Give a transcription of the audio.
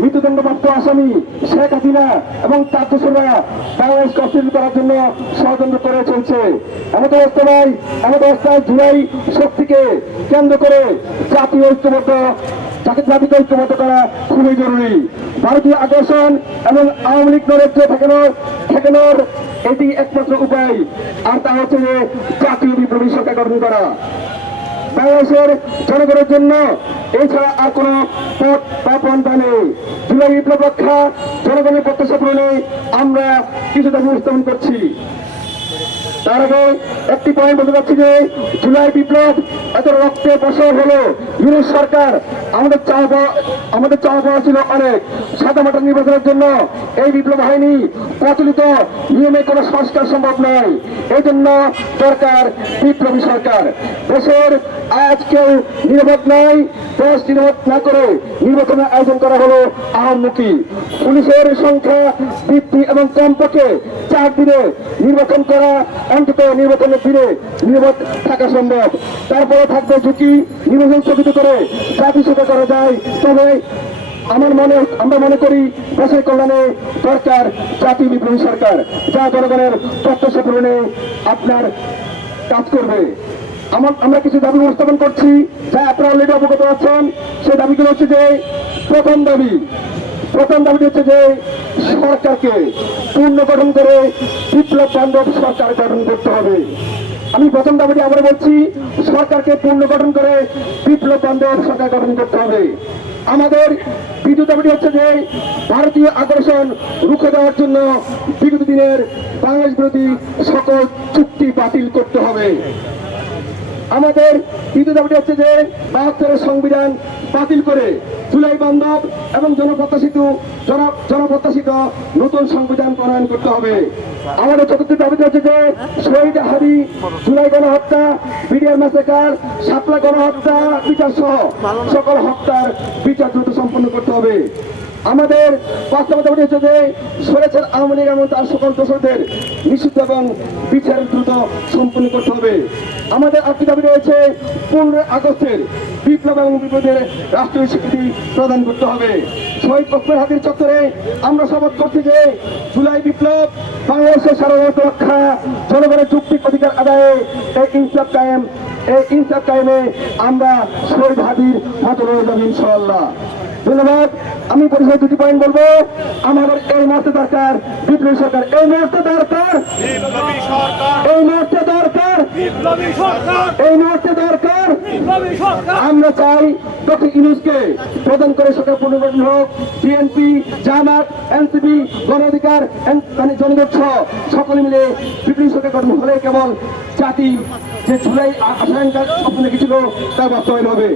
মৃত্যুদণ্ডপ্রাপ্ত আসামি শেখ হাসিনা এবং তার দোসররা বাংলাদেশকে অস্থির করার জন্য ষড়যন্ত্র করে চলছে। এমত অবস্থায় জুলাই শক্তিকে কেন্দ্র করে জাতীয় জাতিকে ঐক্যবদ্ধ করা খুবই জরুরি। ভারতীয় আগ্রাসন এবং আওয়ামী লীগ নৈরাজ্য ঠেকানোর এটি একমাত্র উপায়, আর তা হচ্ছে যে জাতীয় বিপ্লবী সরকার গঠন করা। বাংলাদেশের জনগণের জন্য এছাড়া আর কোন পথ বা পন্থা নেই। জুলাই বিপ্লব রক্ষা, জনগণের প্রত্যাশা পূরণে আমরা কিছু দাবি উপস্থাপন করছি। তার আগে একটি পয়েন্ট বলতে চাচ্ছি যে জুলাই বিপ্লব এত রক্তে বছর হলো ইউনিট সরকার আমাদের চাওয়া পাওয়া ছিল অনেক। সাদামাটা নির্বাচনের জন্য এই বিপ্লব হয়নি, প্রচলিত নিয়মে কোনো সংস্কার সম্ভব নয়। এই জন্য দরকার বিপ্লবী সরকার। দেশের আজ কেউ নিরাপদ নয়, দেশ নিরাপদ না করে নির্বাচনের আয়োজন করা হলো আহম্মুখী। পুলিশের সংখ্যা বৃদ্ধি এবং কমপক্ষে 4 দিনে নির্বাচন করা, অন্তত নির্বাচনের দিনে নিরাপদ থাকা সম্ভব। তারপরে থাকবে ঝুঁকি, নির্বাচন স্থগিত করে জাতিসংঘ করা যায়। তবে আমরা মনে করি দেশের কল্যাণে দরকার জাতীয় বিপ্লবী সরকার, যা জনগণের প্রত্যাশা পূরণে আপনার কাজ করবে। আমরা কিছু দাবি উপস্থাপন করছি যা আপনারা অলরেডি অবগত আছেন। সেই দাবিগুলো হচ্ছে যে প্রথম দাবি হচ্ছে যে সরকারকে পুনর্গঠন করে বিপ্লব বান্ধব সরকার গঠন করতে হবে। আমি প্রথম দাবিটি আবার বলছি, সরকারকে পুনর্গঠন করে বিপ্লব বান্ধব সরকার গঠন করতে হবে। আমাদের দ্বিতীয় দাবিটি হচ্ছে যে ভারতীয় আগ্রাসন রুখে দেওয়ার জন্য বিগত দিনের বাংলাদেশ বিরোধী সকল চুক্তি বাতিল করতে হবে। আমাদের তৃতীয় দাবিটি হচ্ছে যে 72-এর সংবিধান বাতিল করে জুলাই বান্ধব এবং জনপ্রত্যাশিত নতুন সংবিধান প্রণয়ন করতে হবে। আমাদের চতুর্থ দাবিটি হচ্ছে যে শহীদ হাদি, জুলাই গণহত্যা, বিডিআর ম্যাসাকার, শাপলা গণহত্যা বিচার সহ সকল হত্যার বিচার দ্রুত সম্পন্ন করতে হবে। আমাদের পাঁচটা দাবি হচ্ছে যে স্বৈরাচার আওয়ামী লীগ এবং তার সকল দোষরদের নিষিদ্ধ এবং বিচার দ্রুত সম্পন্ন করতে হবে। আমাদের আরেকটি দাবি রয়েছে 15 আগস্টের বিপ্লব এবং বিপ্লবের রাষ্ট্রীয় স্বীকৃতি প্রদান করতে হবে। শহীদ কক্সের হাতির চত্বরে আমরা শপথ করছি যে জুলাই বিপ্লব বাংলাদেশের সার্বভৌমত্ব রক্ষা, জনগণের যৌক্তিক অধিকার আদায়ে এই ইনসাফ কায়েমে আমরা শহীদ হাতির মতো রয়ে যাবো ইনশাআল্লাহ। ধন্যবাদ। আমি পরিষদ দুটি পয়েন্ট বলবো। আমাদের এই মুহূর্তে দরকার বিপ্লবী সরকার, এই মুহূর্তে দরকার আমরা চাই ডক্টর ইউনূসকে প্রদান করে সরকার পুনর্গঠন হোক। বিএনপি, জামাত, এনসিপি, গণ অধিকার, জনগণ সহ সকলে মিলে বিপ্লবী সরকার গঠন হলে কেবল জাতি যে জুলাই আশাঙ্কার স্বপ্ন দেখেছিল তা বাস্তবায়ন হবে।